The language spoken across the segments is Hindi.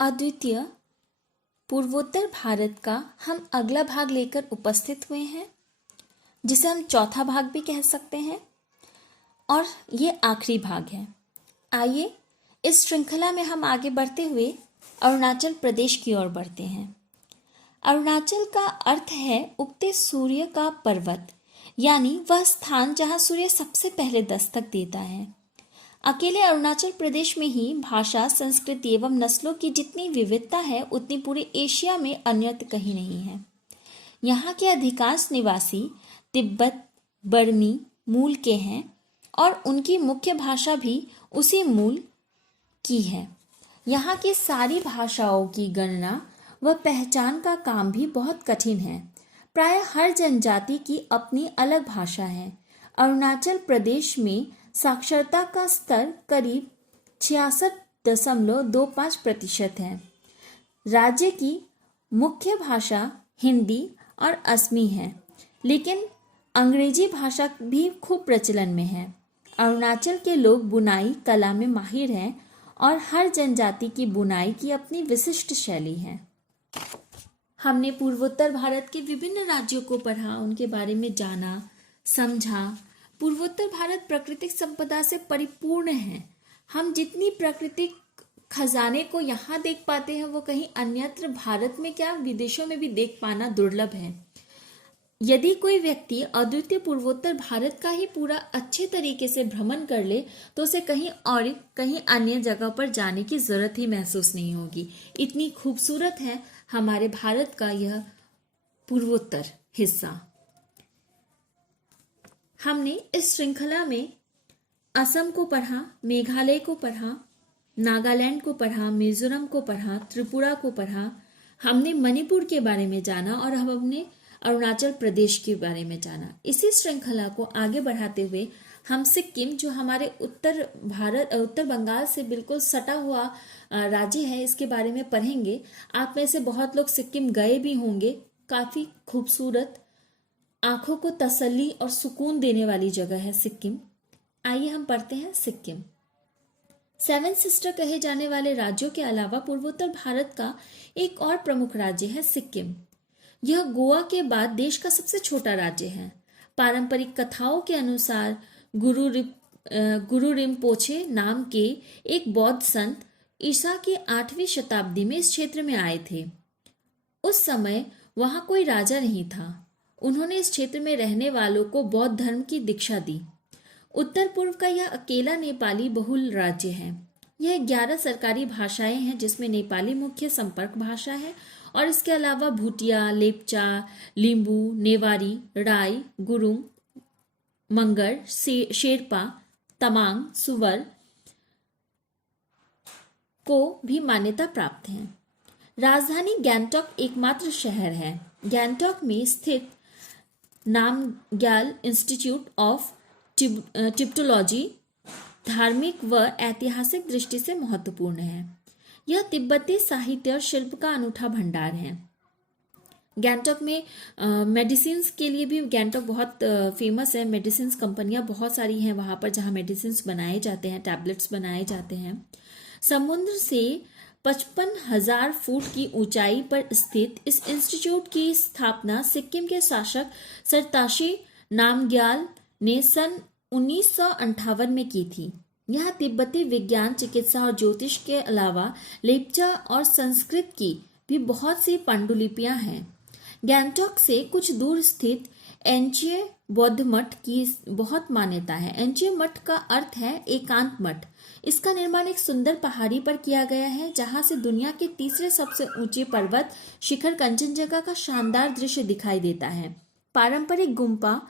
अद्वितीय पूर्वोत्तर भारत का हम अगला भाग लेकर उपस्थित हुए हैं, जिसे हम चौथा भाग भी कह सकते हैं, और ये आखिरी भाग है। आइए इस श्रृंखला में हम आगे बढ़ते हुए अरुणाचल प्रदेश की ओर बढ़ते हैं। अरुणाचल का अर्थ है उगते सूर्य का पर्वत, यानी वह स्थान जहां सूर्य सबसे पहले दस्तक देता है। अकेले अरुणाचल प्रदेश में ही भाषा, संस्कृति एवं नस्लों की जितनी विविधता है उतनी पूरे एशिया में अन्यत्र कहीं नहीं है। यहाँ के अधिकांश निवासी तिब्बत बर्मी मूल के हैं और उनकी मुख्य भाषा भी उसी मूल की है। यहाँ की सारी भाषाओं की गणना व पहचान का काम भी बहुत कठिन है। प्राय हर जनजाति की अपनी अलग भाषा है। अरुणाचल प्रदेश में साक्षरता का स्तर करीब 66.25% है। राज्य की मुख्य भाषा हिंदी और असमी है, लेकिन अंग्रेजी भाषा भी खूब प्रचलन में है। अरुणाचल के लोग बुनाई कला में माहिर हैं और हर जनजाति की बुनाई की अपनी विशिष्ट शैली है। हमने पूर्वोत्तर भारत के विभिन्न राज्यों को पढ़ा, उनके बारे में जाना, समझा। पूर्वोत्तर भारत प्राकृतिक संपदा से परिपूर्ण है। हम जितनी प्राकृतिक खजाने को यहाँ देख पाते हैं वो कहीं अन्यत्र भारत में क्या विदेशों में भी देख पाना दुर्लभ है। यदि कोई व्यक्ति अद्वितीय पूर्वोत्तर भारत का ही पूरा अच्छे तरीके से भ्रमण कर ले तो उसे कहीं अन्य जगह पर जाने की जरूरत ही महसूस नहीं होगी। इतनी खूबसूरत है हमारे भारत का यह पूर्वोत्तर हिस्सा। हमने इस श्रृंखला में असम को पढ़ा, मेघालय को पढ़ा, नागालैंड को पढ़ा, मिजोरम को पढ़ा, त्रिपुरा को पढ़ा। हमने मणिपुर के बारे में जाना और हमने अरुणाचल प्रदेश के बारे में जाना। इसी श्रृंखला को आगे बढ़ाते हुए हम सिक्किम, जो हमारे उत्तर बंगाल से बिल्कुल सटा हुआ राज्य है, इसके बारे में पढ़ेंगे। आप में से बहुत लोग सिक्किम गए भी होंगे। काफी खूबसूरत, आंखों को तसल्ली और सुकून देने वाली जगह है सिक्किम। आइए हम पढ़ते हैं सिक्किम। सेवन सिस्टर कहे जाने वाले राज्यों के अलावा पूर्वोत्तर भारत का एक और प्रमुख राज्य है सिक्किम। यह गोवा के बाद देश का सबसे छोटा राज्य है। पारंपरिक कथाओं के अनुसार गुरु रिम्पोछे नाम के एक बौद्ध संत ईसा की 8वीं शताब्दी में इस क्षेत्र में आए थे। उस समय वहां कोई राजा नहीं था। उन्होंने इस क्षेत्र में रहने वालों को बौद्ध धर्म की दीक्षा दी। उत्तर पूर्व का यह अकेला नेपाली बहुल राज्य है। यह 11 सरकारी भाषाएं हैं, जिसमें नेपाली मुख्य संपर्क भाषा है और इसके अलावा भूटिया, लेप्चा, लिम्बू, नेवारी, राय, गुरुंग, मंगर, शेरपा, तमांग, सुवर को भी मान्यता प्राप्त है। राजधानी गैंगटॉक एकमात्र शहर है। गैंगटॉक में स्थित नामग्याल इंस्टीट्यूट ऑफ टिब्टोलॉजी धार्मिक व ऐतिहासिक दृष्टि से महत्वपूर्ण है। यह तिब्बती साहित्य और शिल्प का अनूठा भंडार है। गैंगटॉक में मेडिसिन्स के लिए भी गैंगटॉक बहुत फेमस है। मेडिसिन्स कंपनियां बहुत सारी हैं वहां पर, जहां मेडिसिन्स बनाए जाते हैं, टैबलेट्स बनाए जाते हैं। समुद्र से 55,000 फुट की ऊंचाई पर स्थित इस इंस्टीट्यूट की स्थापना सिक्किम के शासक सरताशी नामग्याल ने सन 1958 में की थी। यहाँ तिब्बती विज्ञान, चिकित्सा और ज्योतिष के अलावा लेप्चा और संस्कृत की भी बहुत सी पांडुलिपियां हैं। गैंगटॉक से कुछ दूर स्थित एंचिए बौद्ध मठ की बहुत मान्यता है। एंचिए मठ का अर्थ है एकांत मठ। इसका निर्माण एक सुंदर पहाड़ी पर किया गया है, जहां से दुनिया के तीसरे सबसे ऊंचे पर्वत शिखर कंचनजंगा का शानदार दृश्य दिखाई देता है। पारंपरिक गुम्पा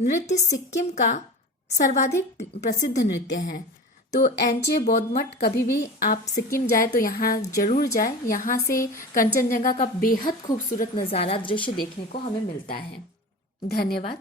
नृत्य सिक्किम का सर्वाधिक प्रसिद्ध नृत्य है। तो एंचिए बौद्ध मठ, कभी भी आप सिक्किम जाए तो यहाँ जरूर जाए। यहाँ से कंचनजंगा का बेहद खूबसूरत नज़ारा, दृश्य देखने को हमें मिलता है। धन्यवाद।